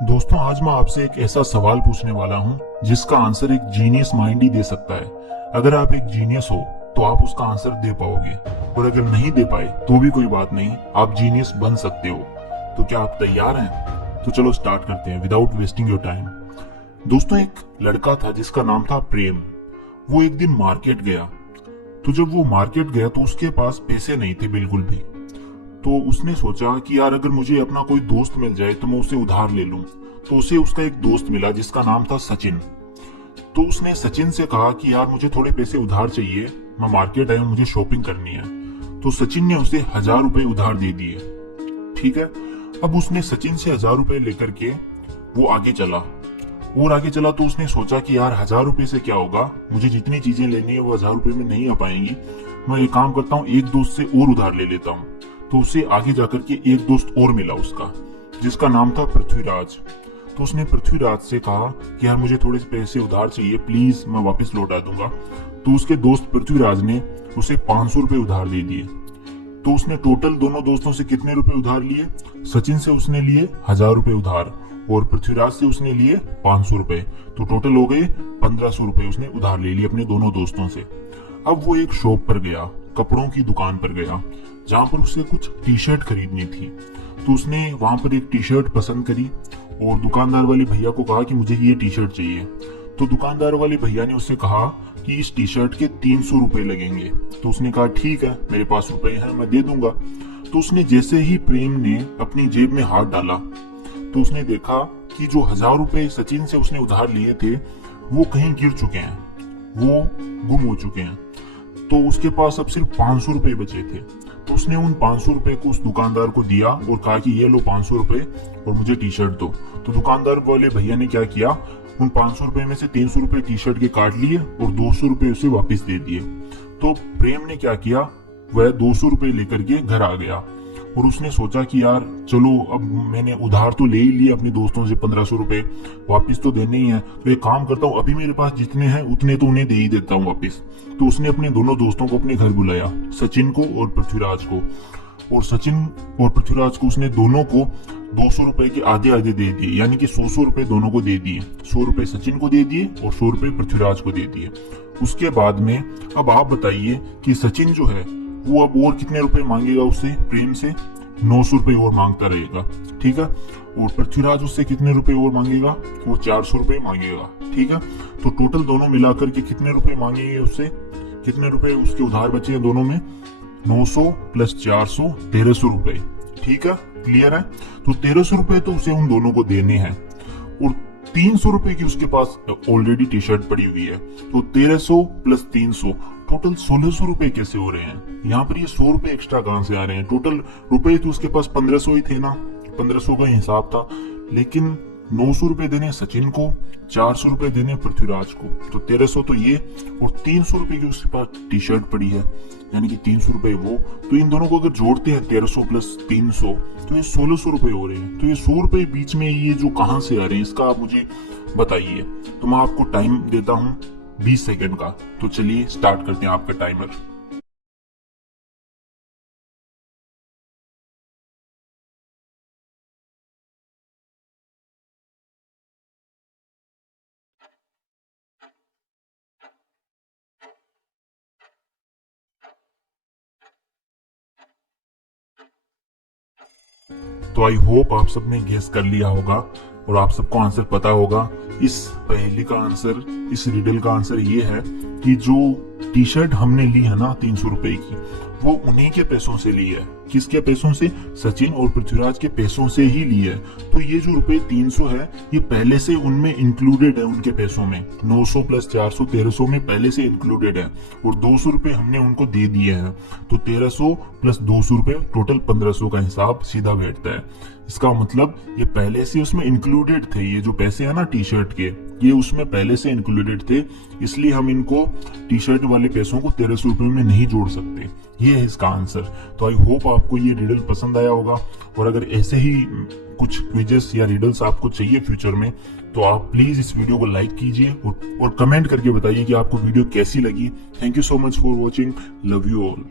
दोस्तों, आज मैं आपसे एक ऐसा सवाल पूछने वाला हूं जिसका आंसर एक जीनियस माइंड ही दे सकता है। अगर आप एक जीनियस हो तो आप उसका आंसर दे पाओगे, और अगर नहीं दे पाए तो भी कोई बात नहीं, आप जीनियस बन सकते हो। तो क्या आप तैयार हैं? तो चलो स्टार्ट करते हैं विदाउट वेस्टिंग योर टाइम। दोस्तों, एक लड़का था जिसका नाम था प्रेम। वो एक दिन मार्केट गया। तो जब वो मार्केट गया तो उसके पास पैसे नहीं थे बिल्कुल भी। तो उसने सोचा कि यार, अगर मुझे अपना कोई दोस्त मिल जाए तो मैं उससे उधार ले लूं। तो उसे उसका एक दोस्त मिला जिसका नाम था सचिन। तो उसने सचिन से कहा कि यार, मुझे थोड़े पैसे उधार चाहिए, मैं मार्केट आया हूं, मुझे शॉपिंग करनी है। तो सचिन ने उसे 1000 रुपए उधार दे दिए। ठीक है। अब उसने सचिन से 1000 रुपए लेकर के वो आगे चला और आगे चला। तो उसने सोचा कि यार, 1000 रुपए से क्या होगा, मुझे जितनी चीजें लेनी है वो 1000 रुपए में नहीं आ पाएंगी। मैं एक काम करता हूँ, एक दोस्त से और उधार ले लेता हूँ। तो उसे आगे जाकर के एक दोस्त और मिला उसका, जिसका नाम था पृथ्वीराज। तो उसने पृथ्वीराज से कहा कि यार, मुझे थोड़े से पैसे उधार चाहिए, प्लीज, मैं वापस लौटा दूंगा। तो उसके दोस्त पृथ्वीराज ने उसे 500 रुपए उधार दे दिए। तो उसने टोटल दोनों दोस्तों से कितने रुपए उधार लिए? सचिन से उसने लिए 1000 रुपए उधार और पृथ्वीराज से उसने लिए 500 रुपए। तो टोटल हो गए 1500 रुपए उसने उधार ले लिए अपने दोनों दोस्तों से। अब वो एक शॉप पर गया, कपड़ों की दुकान पर गया, जहां पर उसे कुछ टी शर्ट खरीदनी थी। तो उसने वहां पर एक टी शर्ट पसंद करी और दुकानदार वाले भैया को कहा कि मुझे ये टी शर्ट चाहिए। तो दुकानदार वाले भैया ने उससे कहा कि इस टी शर्ट के 300 रुपए लगेंगे। तो उसने कहा ठीक है, मेरे पास रुपए हैं, मैं दे दूंगा। तो उसने जैसे ही प्रेम ने अपनी जेब में हाथ डाला तो उसने देखा कि जो 1000 रुपए सचिन से उसने उधार लिए थे वो कहीं गिर चुके हैं, वो गुम हो चुके हैं। तो उसके पास अब सिर्फ 500 रुपए बचे थे। तो उसने उन 500 रुपए को उस दुकानदार को दिया और कहा कि ये लो 500 रुपए और मुझे टी शर्ट दो। तो दुकानदार वाले भैया ने क्या किया, उन 500 रुपए में से 300 रुपए टी शर्ट के काट लिए और 200 रुपए उसे वापस दे दिए। तो प्रेम ने क्या किया, वह 200 रुपए लेकर के घर आ गया और उसने सोचा कि यार चलो, अब मैंने उधार तो ले ही लिया अपने दोस्तों से 1500 रुपए, वापिस तो देने ही है। तो एक काम करता हूँ, अभी मेरे पास जितने हैं उतने तो उन्हें दे ही देता हूँ वापिस। तो उसने अपने दोनों दोस्तों को अपने घर बुलाया, सचिन को और पृथ्वीराज को। और सचिन और पृथ्वीराज को उसने दोनों को 200 रुपए के आधे आधे दे दिए, यानी कि 100 रुपए दोनों को दे दिए। 100 रुपए सचिन को दे दिए और 100 रुपए पृथ्वीराज को दे दिए। उसके बाद में अब आप बताइए कि सचिन जो है वो अब और कितने रुपए मांगेगा उससे, प्रेम से 900 रुपए और मांगता रहेगा। ठीक है। और पृथ्वीराज उससे कितने रुपए और मांगेगा, वो 400 रुपए मांगेगा। ठीक है। तो टोटल दोनों मिलाकर के कितने रुपए मांगेंगे उससे, कितने रुपए उसके उधार बचे हैं दोनों में? 900 प्लस 400, 1300 रुपए। ठीक है, क्लियर है? तो 1300 रुपए तो उसे उन दोनों को देने हैं और 300 रुपए की उसके पास ऑलरेडी टी शर्ट पड़ी हुई है। तो 1300 प्लस 300, टोटल 1600 रुपए कैसे हो रहे हैं? यहाँ पर ये 100 रुपए एक्स्ट्रा कहां से आ रहे हैं? टोटल रुपए तो उसके पास 1500 ही थे ना, 1500 का हिसाब था। लेकिन 900 रुपए देने सचिन को, 400 रुपए देने पृथ्वीराज को। तो 1300 तो ये और 300 रुपए की उसके पास टी शर्ट पड़ी है, यानी कि 300 रुपए वो। तो इन दोनों को अगर जोड़ते हैं 1300 प्लस 300 तो ये 1600 रुपए हो रहे हैं। तो ये 100 रुपए बीच में ये जो कहां से आ रहे हैं, इसका आप मुझे बताइए। तो मैं आपको टाइम देता हूं 20 सेकंड का। तो चलिए स्टार्ट करते हैं आपका टाइमर। तो आई होप आप सबने गेस कर लिया होगा और आप सबको आंसर पता होगा। इस पहेली का आंसर, इस रिडल का आंसर ये है कि जो टी शर्ट हमने ली है ना 300 रुपए की, वो उन्हीं के पैसों से ली है। किसके पैसों से? सचिन और पृथ्वीराज के पैसों से ही ली है। तो ये जो रुपए 300 है, ये पहले से उनमें इंक्लूडेड है, उनके पैसों में। 900 प्लस 400, 1300 में पहले से इंक्लूडेड है और 200 रुपए हमने उनको दे दिए हैं। तो 1300 प्लस 200 रुपए, टोटल 1500 का हिसाब सीधा बैठता है। इसका मतलब ये पहले से उसमें इंक्लूडेड थे। ये जो पैसे है ना टी शर्ट के, ये उसमें पहले से इंक्लूडेड थे, इसलिए हम इनको टी शर्ट वाले पैसों को 1300 रुपए में नहीं जोड़ सकते। ये है इसका आंसर। तो आई होप आपको ये रिडल पसंद आया होगा। और अगर ऐसे ही कुछ क्विजेस या रिडल्स आपको चाहिए फ्यूचर में, तो आप प्लीज इस वीडियो को लाइक कीजिए और कमेंट करके बताइए कि आपको वीडियो कैसी लगी। Thank you so much for watching. Love you all.